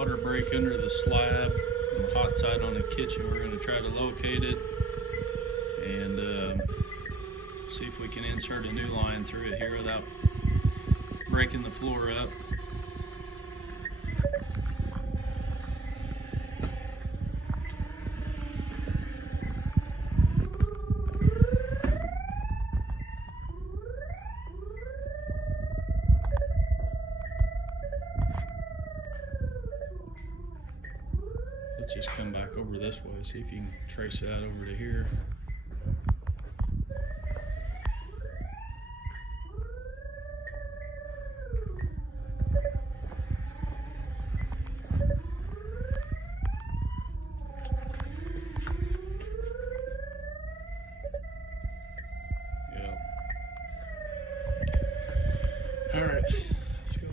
water break under the slab on the hot side on the kitchen. We're going to try to locate it and see if we can insert a new line through it here without breaking the floor up. Let's just come back over this way, see if you can trace that over to here. Yeah. All right, let's go.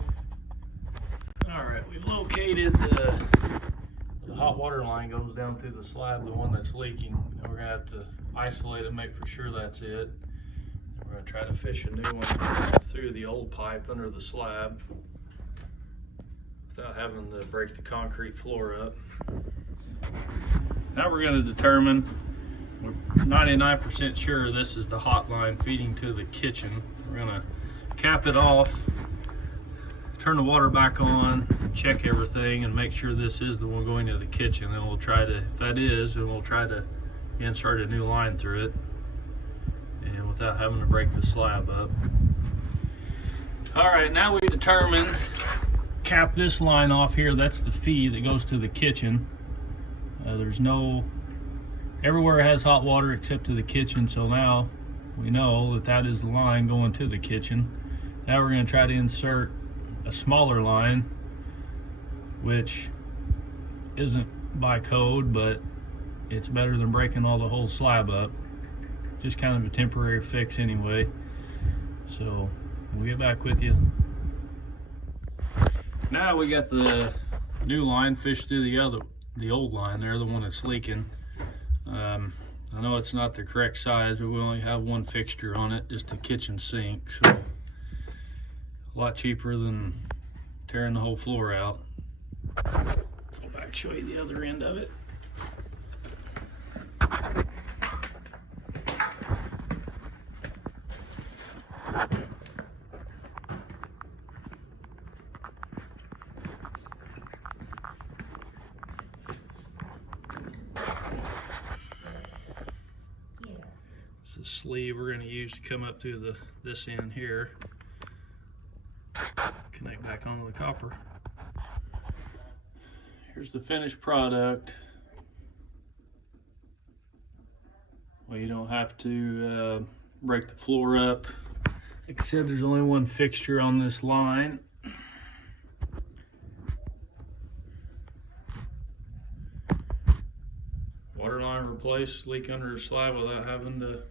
All right, we've located the hot water line goes down through the slab, the one that's leaking. We're gonna have to isolate it, make for sure that's it. We're gonna try to fish a new one through the old pipe under the slab without having to break the concrete floor up. Now we're gonna determine, we're 99% sure this is the hot line feeding to the kitchen. We're gonna cap it off, turn the water back on, check everything, and make sure this is the one going to the kitchen. Then we'll try to, if that is, then we'll try to insert a new line through it, and without having to break the slab up. All right, now we determined, cap this line off here. That's the feed that goes to the kitchen. There's no, everywhere has hot water except to the kitchen, so now we know that that is the line going to the kitchen. Now we're going to try to insert a smaller line, which isn't by code, but it's better than breaking all the whole slab up. Just kind of a temporary fix anyway. So we'll get back with you. Now we got the new line fished through the old line there, the one that's leaking. I know it's not the correct size, but we only have one fixture on it, just a kitchen sink, so a lot cheaper than tearing the whole floor out. Go back, show you the other end of it. It's a sleeve we're going to use to come up to this end here. Connect back onto the copper. Here's the finished product. Well, you don't have to break the floor up. Like I said, there's only one fixture on this line. Water line replaced, leak under the slab without having to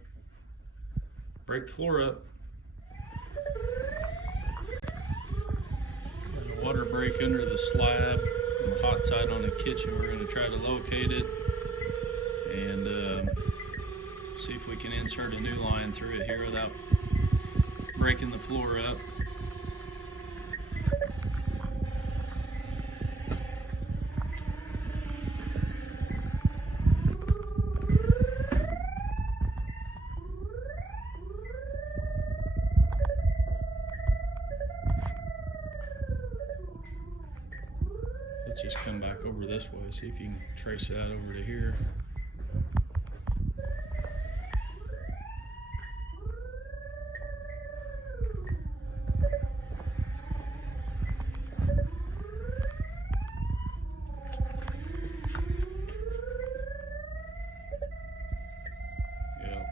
break the floor up. Water break under the slab on the hot side on the kitchen. We're going to try to locate it and see if we can insert a new line through it here without breaking the floor up. Let's just come back over this way, see if you can trace that over to here. Yeah.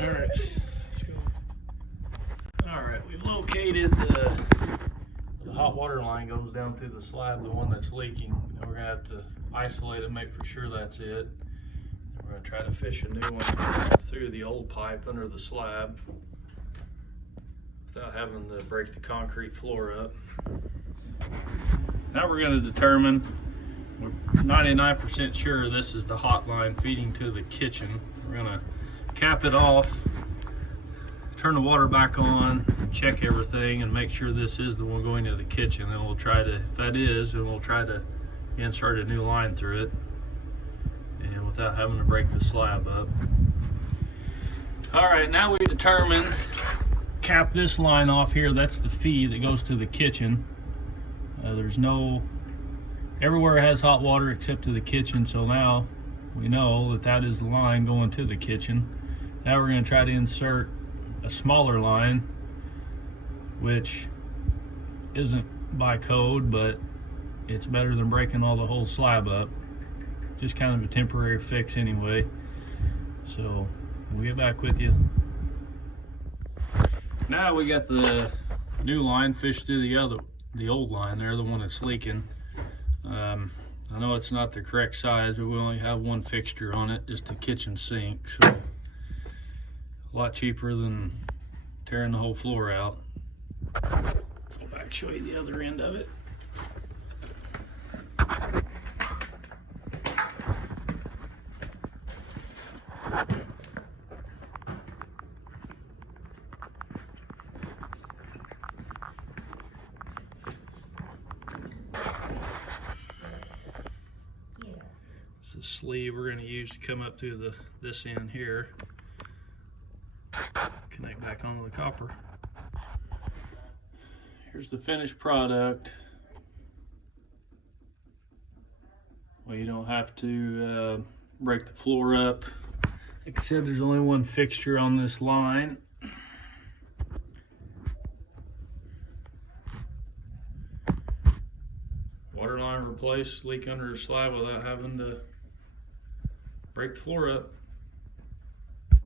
All right, let's go. All right, we've located the hot water line goes down through the slab, the one that's leaking. We're gonna have to isolate it, make for sure that's it. We're gonna try to fish a new one through the old pipe under the slab without having to break the concrete floor up. Now we're gonna determine, we're 99% sure this is the hot line feeding to the kitchen. We're gonna cap it off, turn the water back on, check everything, and make sure this is the one going to the kitchen. And we'll try to, if that is, then we'll try to insert a new line through it, and without having to break the slab up. All right, now we determine, cap this line off here. That's the feed that goes to the kitchen. There's no, everywhere has hot water except to the kitchen, so now we know that that is the line going to the kitchen. Now we're going to try to insert a smaller line, which isn't by code, but it's better than breaking all the whole slab up. Just kind of a temporary fix anyway. So we'll get back with you. Now we got the new line fished through the old line there, the one that's leaking. I know it's not the correct size, but we only have one fixture on it, just a kitchen sink, so a lot cheaper than tearing the whole floor out. Go back, show you the other end of it. It's a sleeve we're going to use to come up to this end here. Connect back onto the copper. Here's the finished product. Well, you don't have to break the floor up. Like I said, there's only one fixture on this line. Water line replaced, leak under the slab without having to break the floor up.